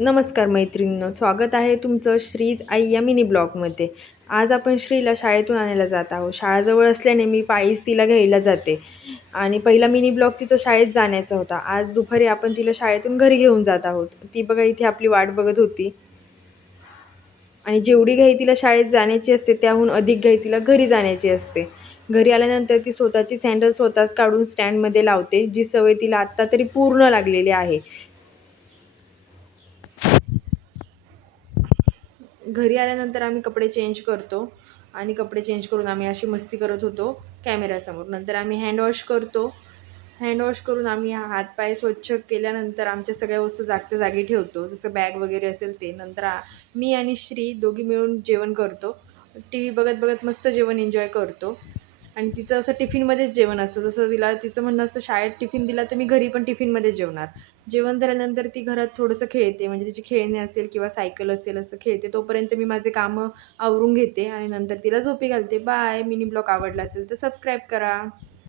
नमस्कार मैत्रिणींनो, स्वागत आहे तुमचं श्रीज आई या मिनी ब्लॉगमध्ये. आज आपण श्रीला शाळेतून आणायला जात आहोत. शाळा जवळ असल्याने मी पायीच तिला घ्यायला जाते आणि पहिला मिनी ब्लॉग तिचं शाळेत जाण्याचा होता. आज दुपारी आपण तिला शाळेतून घरी घेऊन जात आहोत. ती बघा इथे आपली वाट बघत होती आणि जेवढी घाई तिला शाळेत जाण्याची असते त्याहून अधिक घाई तिला घरी जाण्याची असते. घरी आल्यानंतर ती स्वतःची सँडल स्वतःच काढून स्टँडमध्ये लावते, जी सवय तिला आत्ता तरी पूर्ण लागलेली आहे. घरी आल्यानंतर आम्ही कपडे चेंज करतो आणि कपडे चेंज करून आम्ही अशी मस्ती करत होतो कॅमेऱ्यासमोर. नंतर आम्ही हँडवॉश करतो. हँडवॉश करून आम्ही हातपाय स्वच्छ केल्यानंतर आमच्या सगळ्या वस्तू जागच्या जागी ठेवतो, जसं बॅग वगैरे असेल ते. नंतर मी आणि श्री दोघी मिळून जेवण करतो. टी व्ही बघत बघत मस्त जेवण एन्जॉय करतो. आणि तिचं असं टिफिनमध्येच जेवण असतं. जसं तिचं म्हणणं असतं, शाळेत टिफिन दिला तर मी घरी पण टिफिनमध्ये जेवणार. जेवण झाल्यानंतर ती घरात थोडंसं खेळते, म्हणजे तिची खेळणी असेल किंवा सायकल असेल असं खेळते. तोपर्यंत मी माझे कामं आवरून घेते आणि नंतर तिला झोपी घालते. बाय. मिनी ब्लॉग आवडला असेल तर सबस्क्राईब करा.